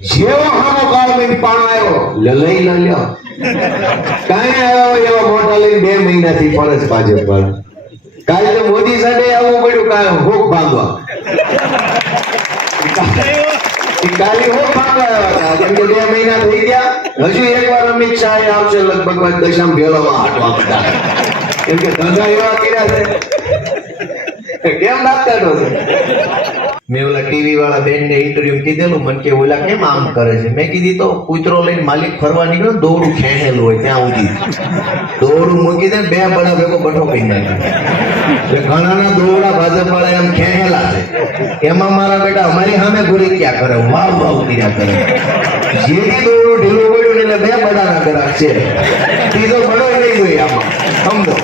જેવો હામો કાળ લઈને પાણો આવ્યો લઈ લ્યો કાંઈ આવ્યો એવા મોટા લઈને 2 મહિનાથી ફરજ ભાજપ વાળા. કાલે તો મોદી સાહેબે આવવું પડ્યું કાંઈ હોક ભાંગવા. કાલે હોક ભાંગવા આવ્યા હતા કેમ કે 2 મહિના થઈ ગયા. હજુ એકવાર અમિત શાહ આવશે લગભગ દશામ ભેળોમાં હાટવા બધા કેમ કે ધંધા એવા કર્યા છે કેમ નાખતા નો છે. મેં ઓલા ટીવી વાળા બેન ને ઇન્ટરવ્યુ કીધેલું મને કે ઓલા કેમ આમ કરે છે. મેં કીધી તો કૂતરો લઈને માલિક ફરવા નીકળ્યો દોરડું ખેંચેલું હોય ત્યાં સુધી દોરડું મૂકી દે 2 બળા ભેગો બઠો કરી નાખે. ઘણાના દોરડા ભાજપ વાળા એમ ખેંચેલા છે એમાં મારા બેટા અમારી સામે ગુરી ક્યાં કરે વાવ વાવ કર્યા કરે. જેથી દોરડું ઢીલું પડ્યું એટલે 2 બળાના ગ્રાહક છે ત્રીજો બળો નહીં જોઈએ આમાં સમજો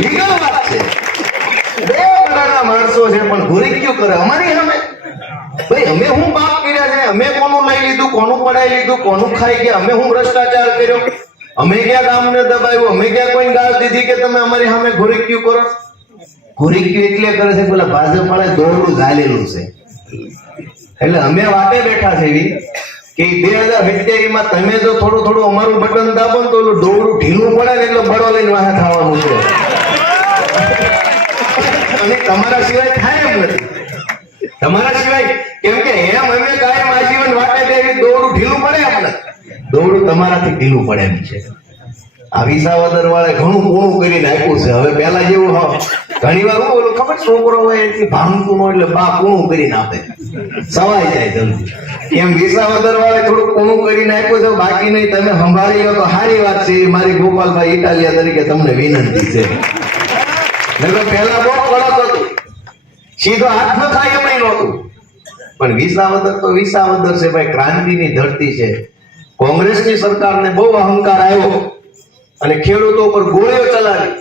લીગલ વાત છે. 2 બળાના માણસો છે પણ ગુરી ક્યું કરે અમારી સામે. ભાઈ અમે હું પાપ કર્યા છે અમે કોનું લઈ લીધું કોનું પડાઈ લીધું કોનું ખાઈ ગયા અમે હું ભ્રષ્ટાચાર કર્યો અમે ક્યાં ગામને દબાવ્યું અમે ક્યાં કોઈ ગાળ દીધી કે તમે અમારી સામે ઘોરીક્યું કરો. ઘોરીક્યું એટલે કરે છે પેલા ભાજપ વાળા દોરડું ઝાલેલું છે એટલે અમે વાટે બેઠા છે એવી કે 2077 માં તમે જો થોડું થોડું અમારું બટન દાબો ને તો ઓલું દોરડું ઢીલું પડે ને એટલે બળો લઈને વાહે થવાનું છે અને તમારા સિવાય થાય એમ નથી. તમારા સિવાય કેમ કે એમ અમે કાયમ આજીવન વાટે બેઠી દોરડું ઢીલું પડે આપણે દોરડું તમારાથી ઢીલું પડે એમ છે. આ વિસાવદર વાળે ઘણું પૂરું કરીને આપ્યું છે. હવે પેલા જેવું ઘણી વાર ઓલું ખબર છોકરો હોય એથી ભાંગતું નો એટલે બા પૂરું કરીને આપે સવાઈ જાય જલ્દી એમ વિસાવદર વાળે થોડું પૂરું કરીને આપ્યું છે. બાકી નહીં તમે સંભાળી લો તો સારી વાત છે. મારી ગોપાલભાઈ ઇટાલિયા તરીકે તમને વિનંતી છે. પેલા બહુ કડક હતું સીધો હાથ ન થાય એમ નહોતું પણ વિસાવદર તો વિસાવદર છે ભાઈ. ક્રાંતિની ધરતી છે. કોંગ્રેસની સરકારને બહુ અહંકાર આવ્યો અને ખેડૂતો પર ગોળીઓ ચલાવી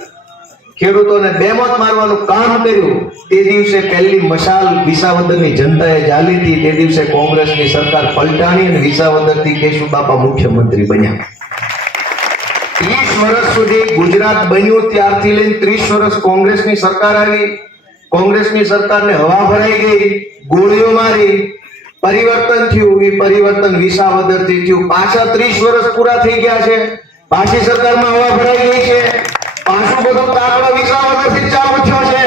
ખેડૂતોને બેમત મારવાનું કામ કર્યું. તે દિવસે પહેલી મશાલ વિસાવદરની જનતાએ જાલી હતી. તે દિવસે કોંગ્રેસની સરકાર પલટાણી અને વિસાવદરથી કેશુબાપા મુખ્યમંત્રી બન્યા. 30 વર્ષ સુધી ગુજરાત બન્યું ત્યારથી લઈને 30 વર્ષ કોંગ્રેસની સરકાર આવી. કોંગ્રેસની સરકારને હવા ભરાઈ ગઈ ગોળીઓ મારી પરિવર્તન થયું. એ પરિવર્તન વિસાવદરથી થયું. પાછા 30 વર્ષ પૂરા થઈ ગયા છે. પાછી સરકારમાં હવા ભરાઈ ગઈ છે. પાછું બધું તાકડો વિસાવદરથી ચાલુ થયો છે.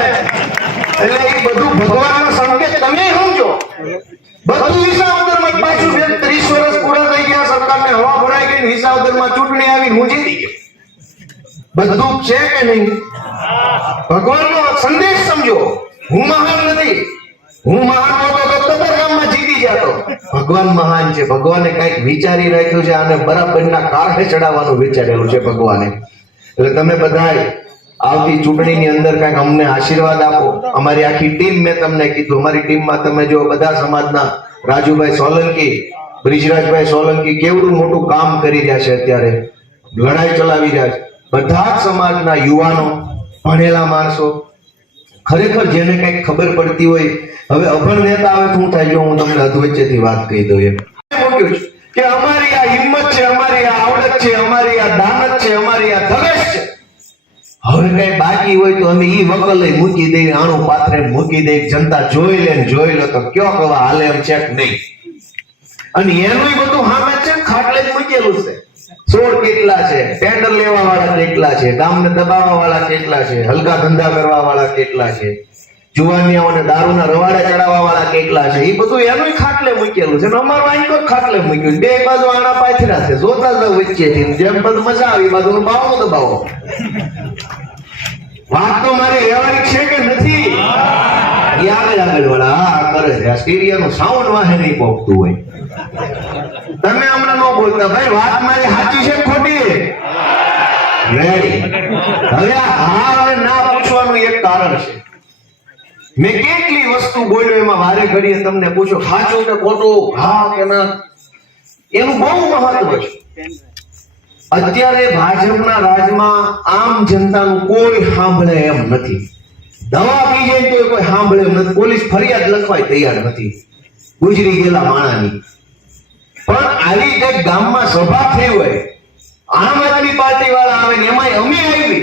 એટલે એ બધું ભગવાનનો સંકેત તમે સમજો. બધું વિસાવદરમાં પાછું 30 વર્ષ પૂરા થઈ ગયા સરકારને હવા ભરાઈ ગઈ વિસાવદરમાં ચૂંટણી આવી હું જીતી ગયો. બધું છે કે નહીં? ભગવાનનો સંદેશ સમજો. હું મહાન નથી. હું મહાન હોતો તો કબરગામમાં જીતી જતો. ભગવાન મહાન છે. ભગવાને કઈક વિચારી રાખ્યું છે. આને બરાબરના કાંઠે ચડાવવાનું વિચારેલું છે ભગવાને. એટલે તમે બધાય આવતી ચૂંટણીની અંદર કઈક અમને આશીર્વાદ આપો. અમારી આખી ટીમ મેં તમને કીધું અમારી ટીમમાં તમે જો બધા સમાજના રાજુભાઈ સોલંકી બ્રિજરાજભાઈ સોલંકી કેવડું મોટું કામ કરી રહ્યા છે. અત્યારે લડાઈ ચલાવી રહ્યા છે. બધા જ સમાજના યુવાનો ભણેલા માણસો ખરેખર જેને કઈક ખબર પડતી હોય. હવે અભણ નેતા આવે શું થાય જો હું તમને અધવચ્ચેથી વાત કહી દઉં એમ કે અમારી આ હિંમત છે અમારી આ આવડત છે અમારી આ દાનત છે અમારી આ ધગશ છે. હવે કઈ બાકી હોય તો અમે ઈ વકલે મૂકી દઈએ આણું પાત્રે મૂકી દઈએ જનતા જોઈ લે તો કયો કવા હાલે એમ છે નહીં. અને એનું બધું સામે છે ખાટલે જ મૂકેલું છે. સોળ કેટલા છે ટેન્ડર લેવા વાળા કેટલા છે ગામને દબાવવા વાળા કેટલા છે હલકા ધંધા કરવા વાળા કેટલા છે જુવાનિયાઓને દારૂના રવાડે ચડાવવા વાળા કેટલા છે. એ બધું એનું ખાટલે મૂકેલું છે. અમારું આઈકો ખાટલે મૂક્યું. 2 બાજુ આણા પાથરા છે જોતા જ વચ્ચેથી જેમ બધું મજા આવી બાજુ બાવો દબાવો. વાત તો મારી વ્યવહારિક છે કે નથી? આગળ વાળા હા કરે છે. આ સ્ટીરિયાનું સાઉન્ડ વાહે નહીં પોકતું હોય. તમે હમણાં ન બોલતા ભાઈ વાત મારી સાચી છે ખોટી? રેડી. હવે હા હવે ના પૂછવાનું એક કારણ છે. મેં કેટલી વસ્તુ બોલ્યો એમાં વારે ઘડીએ તમને પૂછો સાચું કે ખોટું હા કે ના એનું બહુ મહત્વ છે. અત્યારે ભાજપના રાજમાં આમ જનતાનું કોઈ સાંભળે એમ નથી. દવા પી જાય તો કોઈ સાંભળે એમ નથી. પોલીસ ફરિયાદ લખવાય તૈયાર નથી ગુજરી ગયેલા માણાની. પણ આવી જે ગામમાં સભા થઈ હોય આમ આદમી પાર્ટી વાળા આવે ને એમાં અમે આવી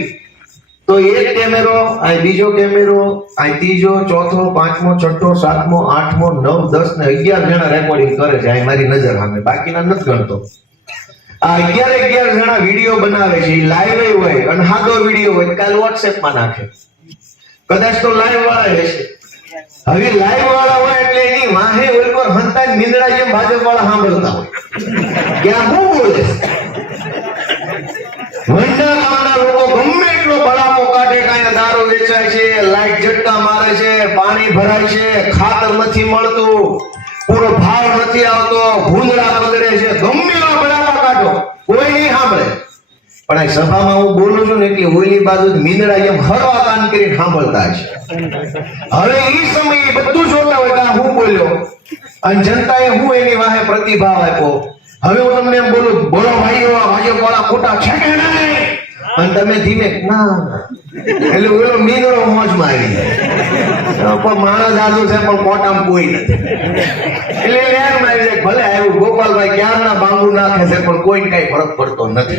તો એક કેમેરો, આ બીજો કેમેરો, આ ત્રીજો, ચોથો, પાંચમો, છઠ્ઠો, સાતમો, આઠમો, 9, 10 ને 11 જણા રેકોર્ડિંગ કરે છે. આ મારી નજર સામે, બાકીના નથી ગણતો. આ 11 જણા વિડીયો બનાવે છે, લાઈવ હોય અને સાદો વિડીયો હોય કાલ WhatsApp માં નાખે. કદાચ તો લાઈવ વાળા રહેશે. હવે લાઈવ વાળા હોય એટલે એની વાહે ઉપર હંતા નિંદડા જેમ ભાજપ વાળા સાંભળતા હોય ક્યાં શું બોલે. વંડા ગામના લોકો ગમે એટલો બળાપો કાઢે, કાંઈ દારૂ વેચાય છે, લાઈટ ઝટકા મારે છે, પાણી ભરાય છે, ખાતર નથી મળતું, પૂરો ભાવ નથી આવતો, ભૂંદડા બગડે છે, ગમે એવા બળાપા કાઢો કોઈ નહીં સાંભળે. પણ આ સભામાં હું બોલું છું ને એટલે ઓલી બાજુ મીંદડા એમ હરવા કાન કરીને સાંભળતા છે. હવે એ સમયે બધું જોતા હોય કે હું બોલ્યો અને જનતાએ હું એની વાહે પ્રતિભાવ આપ્યો. હવે હું તમને એમ બોલું, બોલો ભાઈઓ ભાજપ વાળા ખોટા છે કે નહીં, અને તમે ધીમે ના, એટલે ઓલો મીંદડો મોજ મારી પણ માણસ આજુ છે પણ કોટામાં કોઈ નથી. એટલે લેર મારી જાય, ભલે આવ્યું ગોપાલભાઈ ક્યારના બાંબુ નાખે છે પણ કોઈને કઈ ફરક પડતો નથી.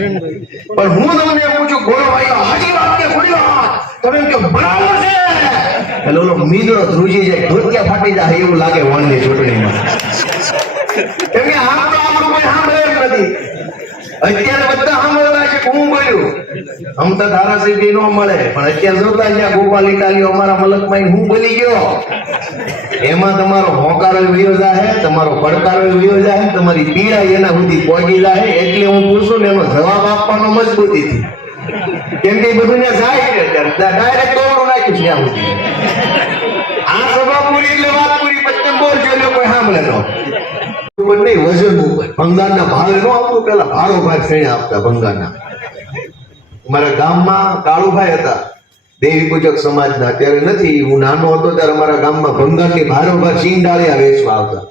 પણ હું તમને એમ પૂછું, બોલો ભાઈઓ હાજી વાત કે ખોટી વાત, તમે એમ કે બરાબર છે, એટલે ઓલો મીંદડો ધ્રુજી જાય, ધોતિયા ફાટી જાય એવું લાગે વણની ચૂંટણીમાં. કેમ કે આમ તો આપણું કોઈ સાંભળે એમ નથી. અત્યારે બધા સાંભળતા છે હું બોલ્યું, આમ તો ધારાસભ્ય નો મળે પણ અત્યારે જોતા જ્યાં ગોપાલ ઇટાલીઓ અમારા મલકમાં હું બોલી ગયો, એમાં તમારો હોકારો વયો જાય, તમારો પડકારો વયો જાય, તમારી પીડા એના સુધી પહોંચી જાય. એટલે હું પૂછું ને એનો જવાબ આપવાનો મજબૂતીથી, કેમ કે બધું ને જાય છે ડાયરેક્ટ દોડું નાખ્યું છે ત્યાં સુધી. આ સભા પૂરી એટલે વાત પૂરી, પછી બોલ જોઈ કોઈ સાંભળે નો નહીં. વજન ઉપર ભંગારના ભાવે નો આપવું, પેલા ભાડો ભાગ શ્રેણી આપતા ભંગારના. અમારા ગામમાં કાળુભાઈ હતા દેવી પૂજક સમાજના, ત્યારે નથી, હું નાનો હતો ત્યારે અમારા ગામમાં ભંગારની ભારો ભાગ સિંગ ડાળિયા વેચવા આવતા.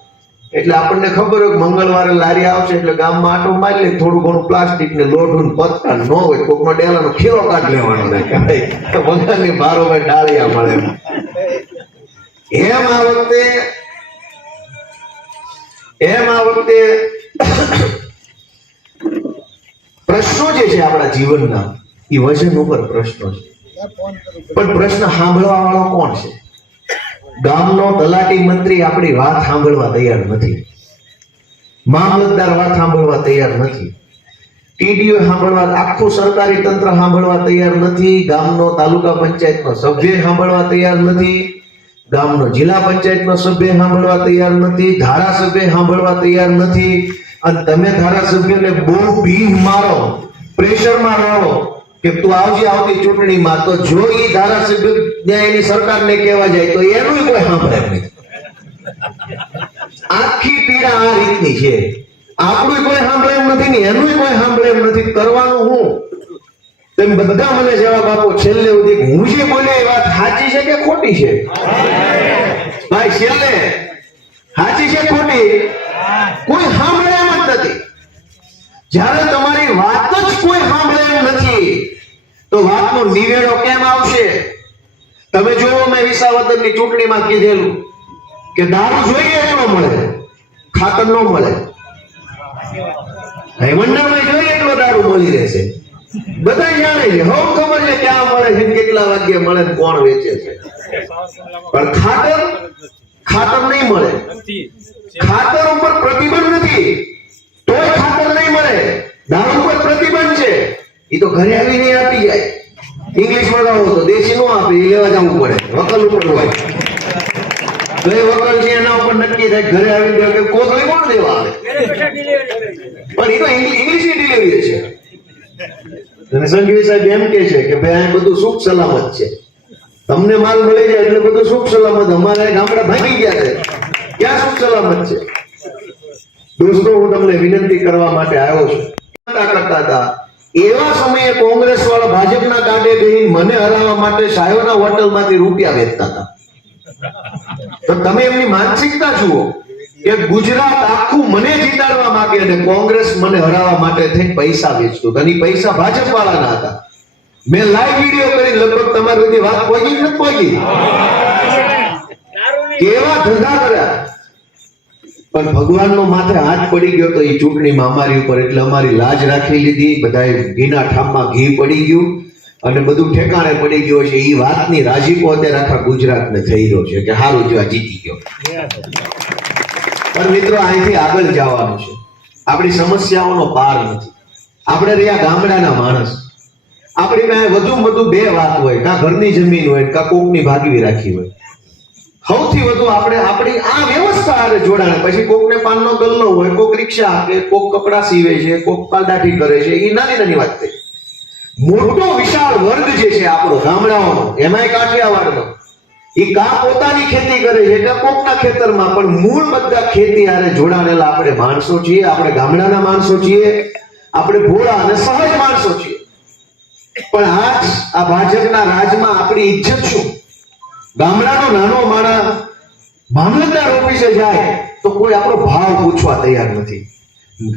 એટલે આપણને ખબર હોય મંગળવારે લારી આવશે એટલે ગામમાં આટો મારી લે, થોડું ઘણું પ્લાસ્ટિક ને લોઢું પત્તા ન હોય કોકનો ડેલાનો ખીરો કાઢ લેવાનો ભંગારની ભારો ભાઈ ડાળિયા મળે. એમ આ વખતે પ્રશ્નો જે છે આપણા જીવનના એ વજન ઉપર પ્રશ્નો છે. પણ પ્રશ્ન સાંભળવા વાળો કોણ છે? ગામનો તલાટી મંત્રી આપણી વાત સાંભળવા તૈયાર નથી, મામલતદાર વાત સાંભળવા તૈયાર નથી, ટીડીઓ સાંભળવા, આખું સરકારી તંત્ર સાંભળવા તૈયાર નથી, ગામનો તાલુકા પંચાયતનો સભ્ય સાંભળવા તૈયાર નથી, ગામનો જિલ્લા પંચાયતનો સભ્ય સાંભળવા તૈયાર નથી, ધારાસભ્ય સાંભળવા તૈયાર નથી. અને તમે ધારાસભ્યને બહુ ભીખ મારો, પ્રેશરમાં રહો કે તું આવજે આવતી ચૂંટણીમાં, તો જો એ ધારાસભ્ય એની સરકારને કહેવા જાય તો એનું કોઈ સાંભળે નહીં. આખી પીડા આ રીતની છે. આપણું કોઈ સાંભળે એમ નથી ને એનું કોઈ સાંભળે એમ નથી. કરવાનું હું? તમે બધા મને જવાબ આપો છેલ્લે સુધી. હું જે બોલે એ વાત સાચી છે કે ખોટી છે? ભાઈ છેલ્લે સાચી છે ખોટી? કોઈ સાંભળે એમ જ નથી. જ્યારે તમારી વાત જ કોઈ સાંભળે એમ નથી તો વાતનો નિવેડો કેમ આવશે? તમે જોવો, મેં વિસાવદરની ચૂંટણીમાં કીધેલું કે દારૂ જોઈએ એટલો મળે, ખાતર ન મળે. વંડામાં જોઈએ એટલો દારૂ મળી રહેશે. બધા જાણે છે, હવે ખબર છે ક્યાં મળે છે, કેટલા વાગ્યે મળે, કોણ વેચે છે. પણ ખાતર નહીં મળે. ખાતર ઉપર પ્રતિબંધ નથી તોય ખાતર નહીં મળે. દારૂ ઉપર પ્રતિબંધ છે, એ તો ઘરે આવીને આપી જાય. ઇંગ્લિશ મંગાવો તો દેશી નો આપે, એ લેવા જવું પડે, વકલ ઉપર હોય. તો એ વકલ છે એના ઉપર નક્કી થાય, ઘરે આવી કે કોથળી કોણ દેવા આવે? પણ એ તો ઇંગ્લિશની ડિલિવરી છે. અને સંઘવી સાહેબ એમ કે છે કે ભાઈ આ બધું સુખ સલામત છે, તમને માલ મળી જાય એટલે બધું સુખ સલામત. અમારે ગામડા ભાગી ગયા છે, ક્યાં સુખ સલામત છે? દોસ્તો, હું તમને વિનંતી કરવા માટે આવ્યો છું. કરતા હતા એવા સમયે કોંગ્રેસ વાળા ભાજપના કાંડે બેહીને મને હરાવવા માટે સાયોના હોટલમાંથી રૂપિયા વેચતા હતા. તો તમે એમની માનસિકતા જુઓ કે ગુજરાત આખું મને જીતાડવા માંગે અને કોંગ્રેસ મને હરાવવા માટે થઈને પૈસા વેચતું. અને પૈસા ભાજપ વાળાના હતા. મેં લાઈવ વિડીયો કરી, લગભગ તમારી બધી વાત પહોંચી નથી પહોંચી? કેવા ધંધા કર્યા. પણ ભગવાનનો માથે હાથ પડી ગયો તો એ ચૂંટણીમાં અમારી ઉપર, એટલે અમારી લાજ રાખી લીધી. બધાએ ઘીના ઠામમાં ઘી પડી ગયું અને બધું ઠેકાણે પડી ગયું છે. એ વાતની રાજીપો અત્યારે આખા ગુજરાતને થઈ રહ્યો છે કે હારું જેવા જીતી ગયો. પણ મિત્રો અહીંથી આગળ જવાનું છે. આપણી સમસ્યાઓનો પાર નથી. આપણે રહ્યા ગામડાના માણસ. આપણી પાસે વધુમાં વધુ બે વાત હોય, કાં ઘરની જમીન હોય, કાં કોકની ભાગવી રાખી હોય. સૌથી વધુ આપણે આપણી આ વ્યવસ્થા હારે જોડાણ. પછી કોકને પાનનો ગલ્લો હોય, કોક રિક્ષા કે કોક કપડા સીવે છે, કોક પાલદાઠી કરે છે. એ નાની નાની વાત થઈ. મોટો વિશાળ વર્ગ જે છે આપણો ગામડાઓનો, એમાંય કાઠિયાવાડનો, એ કાં પોતાની ખેતી કરે છે કે કોકના ખેતરમાં, પણ મૂળ બધા ખેતી હારે જોડાણેલા આપણે માણસો છીએ. આપણે ગામડાના માણસો છીએ. આપણે ભોળા અને સહજ માણસો છીએ. પણ આજ આ ભાજપના રાજમાં આપણી ઇજ્જત શું? ગામડાનો નાનો માણસ મામલતદાર ઓફિસે જાય તો કોઈ આપણો ભાવ પૂછવા તૈયાર નથી.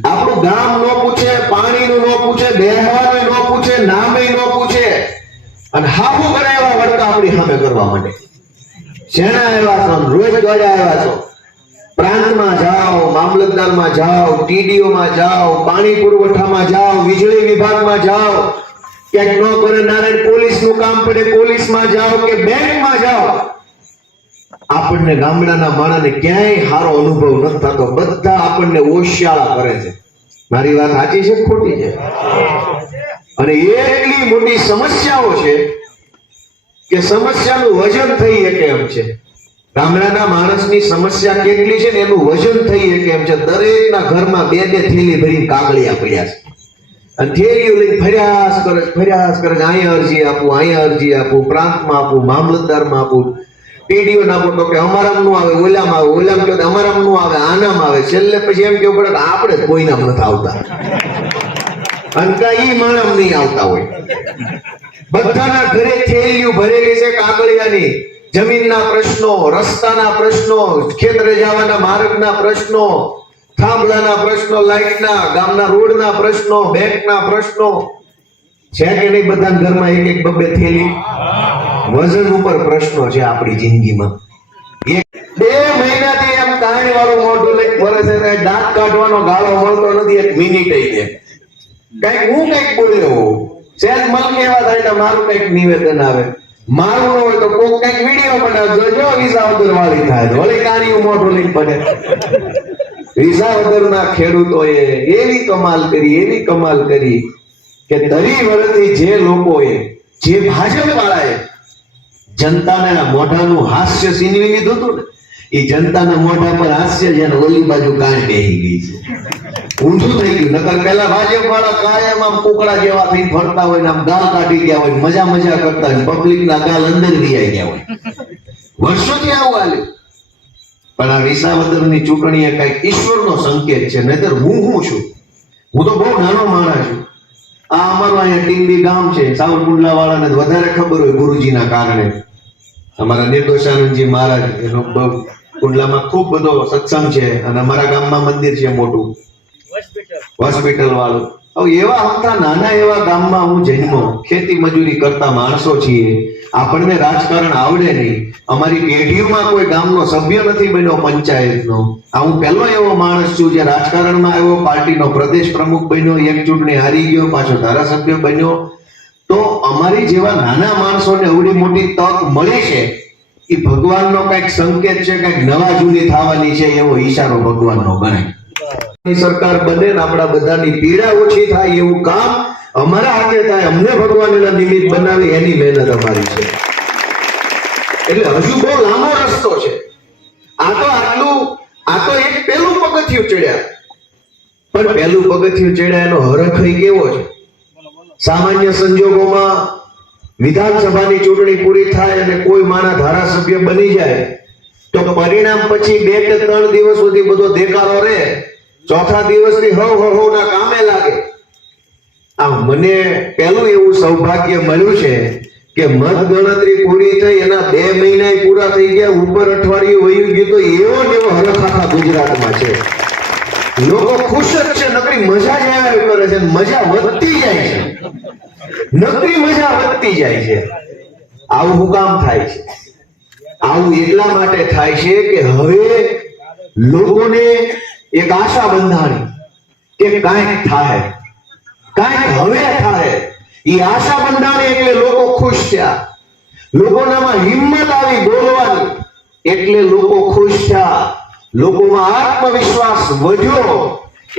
આપણું ગામ નો પૂછે, પાણીનું નો પૂછે, બેહવાનું નો પૂછે, નામે નો પૂછે. અને હાબુ કરે એવા વડકા આપણી સામે કરવા માંડે. શેના આવ્યા છો? રોજ દોડ્યા આવ્યા છો. પ્રાંતમાં જાઓ, મામલતદારમાં જાઓ, ટીડીઓમાં જાઓ, પાણી પુરવઠામાં જાઓ, વીજળી વિભાગમાં જાઓ, ક્યાંક ન કરે નારાયણ પોલીસનું કામ પડે પોલીસમાં જાઓ કે બેંકમાં જાઓ. આપણને ગામડાના માણસને ક્યાંય સારો અનુભવ નથી થતો. બધા આપણને ઓશિયાળા કરે છે. મારી વાત સાચી છે કે ખોટી છે? અને એટલી મોટી સમસ્યાઓ છે કે સમસ્યાનું વજન થઈ શકે એમ છે. ગામડાના માણસની સમસ્યા કેટલી છે ને એનું વજન થઈ શકે એમ છે. દરેકના ઘરમાં બે બે થેલી ભરીને કાગળિયા પડ્યા છે. અને થેલીઓ લઈને ફર્યાસ કરે. અહીંયા અરજી આપું, અહીંયા અરજી આપું, પ્રાંતમાં આપું, મામલતદારમાં આપું, ટીડીઓ નાખો તો કે અમારામ નું આવે, ઓલામાં આવે, ઓલામ કહે અમારામ નું આવે, આનામ આવે. છેલ્લે પછી એમ કેવું પડે કે આપણે જ કોઈનામ નથી આવતા. અને કઈ માણસ નહીં આવતા હોય. બધાના ઘરે થેલીઓ ભરેલી છે કાગળિયાની. જમીનના પ્રશ્નો, રસ્તાના પ્રશ્નો, ખેતરે જવાના માર્ગના પ્રશ્નો, થાંભલાના પ્રશ્નો, લાઈટના, ગામના રોડના પ્રશ્નો, બેંકના પ્રશ્નો છે કે નહીં? બધા ઘરમાં એક એક બબે થેલી. વજન ઉપર પ્રશ્નો છે આપણી જિંદગીમાં. એક બે મહિનાથી એમ કાંઈ વાળું મોઢું લઈ ફરે છે, દાંત કાઢવાનો ગાળો મળતો નથી એક મિનિટે. કઈક હું કઈક બોલ્યો સેજ મન એવા થાય તો મારું કઈક નિવેદન આવે. મારું ન હોય તો કોક કઈક વિડીયો બનાવજો, જો વિસાવદર વાળી થાય તો વળી કાની મોઢું લઈને પડે. વિસાવદરના ખેડૂતોએ એવી કમાલ કરી કે દરી વર્ષથી જે લોકોએ, જે ભાજપ વાળાએ જનતાના મોઢાનું હાસ્ય સીનવી લીધું હતું ને, એ જનતાના મોઢા પર હાસ્ય જેને ઓલી બાજુ કાંઈ બેહી ગઈ છે. ઊંધું થઈ ગયું. નકર પેલા ભાજપ વાળા કાયમ આમ કુકડા જેવા થઈ ફરતા હોય ને આમ ગાલ કાઢી ગયા હોય, મજા કરતા હોય, પબ્લિક ના ગાલ અંદર વિયાઈ ગયા હોય. વર્ષોથી આવું હાલ્યું. પણ આ વિસાવદરની ચૂંટણી એ કઈક ઈશ્વરનો સંકેત છે. નહીતર હું છું, હું તો બહુ નાનો માણસ છું. આ અમારું અહીંયા ટીંબી ગામ છે, સાવરકુંડલા વાળાને વધારે ખબર હોય ગુરુજીના કારણે. અમારા નિર્દોષાનંદજી મહારાજ કુંડલામાં ખૂબ બધો સત્સંગ છે અને અમારા ગામમાં મંદિર છે મોટું, હોસ્પિટલ વાળું. હવે એવા હતા નાના એવા ગામમાં હું જન્મો. ખેતી મજૂરી કરતા માણસો છીએ. આપણને રાજકારણ આવડે નહીં. અમારી પેઢીઓમાં કોઈ ગામનો સભ્ય નથી બન્યો પંચાયતનો. આ હું પહેલો એવો માણસ છું જે રાજકારણમાં આવ્યો, પાર્ટીનો પ્રદેશ પ્રમુખ બન્યો, એક ચૂંટણી હારી ગયો, પાછો ધારાસભ્ય બન્યો. તો અમારી જેવા નાના માણસોને એવડી મોટી તક મળી છે એ ભગવાનનો કઈક સંકેત છે, કઈક નવા જૂની થવાની છે એવો ઈશારો ભગવાનનો ગણાય. સરકાર બને ને આપણા બધાની પીડા ઓછી થાય એવું કામ અમારા હાથે થાય. અમને ભગવાન એના નિમિત્ત બનાવી એની મહેનત અમારી છે. એટલે હજુ બહુ લાંબો રસ્તો છે. આ તો એક પહેલું પગથિયું ચડ્યા. પણ પહેલું પગથિયું ચડ્યા એનો હરખઈ કેવો છે? સામાન્ય સંજોગોમાં વિધાનસભાની ચૂંટણી પૂરી થાય અને કોઈ માણસ ધારાસભ્ય બની જાય તો પરિણામ પછી 2 કે 3 દિવસ સુધી બધો દેકારો રહે. ચોથા દિવસથી હવ કામે લાગે. આ મને પહેલું એવું સૌભાગ્ય મળ્યું છે કે મત ગણતરી પૂરી થઈ એના 2 મહિના પૂરા થઈ ગયા, ઉપર અઠવાડિયું વયું ગયું, તો એવો ને એવો હરખ આખા ગુજરાતમાં છે. લોકો ખુશ જ છે. નકરી મજા જ આવ્યા કરે છે, મજા વધતી જાય છે. નકરી મજા વધતી જાય છે. આવું શું કામ થાય છે? આવું એટલા માટે થાય છે કે હવે લોકોને એક આશા બંધાણી કે કાંઈક થાય, કાંઈક હવે થાય. ઈ આશા બંધાણી એટલે લોકો ખુશ થયા, લોકોનામાં હિંમત આવી બોલવાની એટલે લોકો ખુશ થયા, લોકોમાં આત્મવિશ્વાસ વધ્યો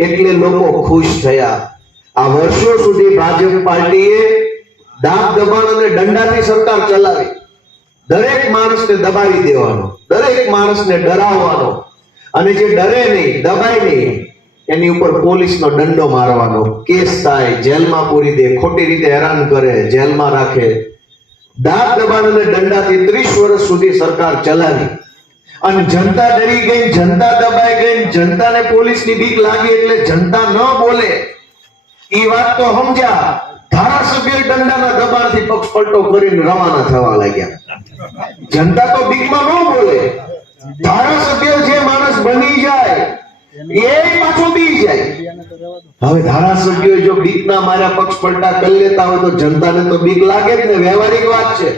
એટલે લોકો ખુશ થયા. આ વર્ષો સુધી ભાજપ પાર્ટીએ દાબ દબાણ અને દંડાથી સરકાર ચલાવી. દરેક માણસને દબાવી દેવાનો, દરેક માણસને ડરાવવાનો, અને જે ડરે નહીં, દબાય નહીં, એની ઉપર પોલીસનો દંડો મારવાનો, કેસ થાય, જેલમાં પૂરી દે, ખોટી રીતે હેરાન કરે, જેલમાં રાખે. દાબ દબાણ અને દંડાથી 30 વર્ષ સુધી સરકાર ચલાવી અને જનતા ડરી ગઈ, જનતા દબાઈ ગઈ, જનતાને પોલીસની બીક લાગી એટલે જનતા ન બોલે. એ વાત તો સમજ્યા. ધારાસભ્ય દંડાના દબાણથી પક્ષ પલટો કરીને રવાના થવા લાગ્યા. જનતા તો બીકમાં ન બોલે. ધારાસભ્ય જે માણસ બની જાય એ પાછો બી જાય. હવે ધારાસભ્યો જો બીકના માર્યા પક્ષ પલટા કરી લેતા હોય તો જનતાને તો બીક લાગે જ ને, વ્યવહારિક વાત છે.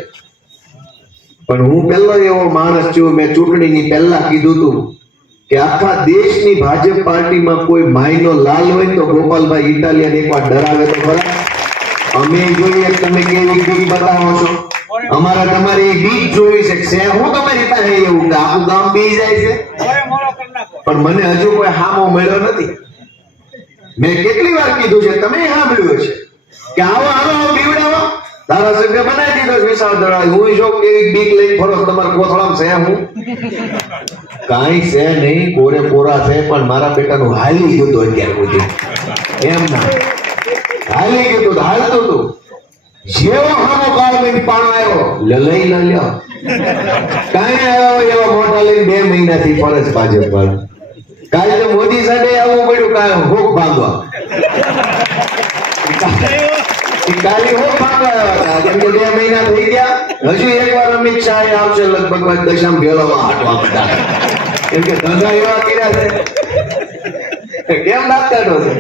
પણ હું પહેલો એવો માણસ છું, મેં ચૂંટણીની પહેલા કીધું હતું કે આખા દેશની ભાજપ પાર્ટીમાં કોઈ માયનો લાલ હોય તો ગોપાલભાઈ ઇટાલિયન એકવાર ડરાવે તો ખરા. અમે જોઈએ તમે કેવી બીક બતાવો છો. અમારા તમારી બીક જોઈ છે. હું તમારી પાસે એવું કે આખું ગામ બી જાય છે, પણ મને હજુ કોઈ હામો મળ્યો નથી. મેં કેટલી વાર કીધું છે, તમે સાંભળ્યું છે કે આવો આવો બીવડાવો, ધારાસભ્ય બનાવી દીધો વિશાળ દળાવી. હું જો કેવી બીક લઈને ફરો, તમારા કોથળામાં છે હું કાંઈ છે નહીં, કોરે કોરા છે, પણ મારા બેટાનું હાલી ગયું હતું અત્યાર સુધી. એમ ના હાલી ગયું હતું, હાલતું હતું. જેવો હામો કાળ લઈને પાણો આવ્યો લઈ ન લ્યો, કાંઈ આવ્યો એવા મોટા લઈને 2 મહિનાથી ફરજ ભાજપ વાળા. કાલે તો મોદી સાહેબે આવવું પડ્યું કાંઈ હોક ભાગવા. કાલે હોક ભાગવા આવ્યા હતા, કેમ કે 2 મહિના થઈ ગયા. હજુ એકવાર અમિત શાહ આવશે લગભગ દશામ ભેળોમાં હાટવા બધા, કેમ કે ધંધા એવા કર્યા છે. કેમ લાગતા નથી.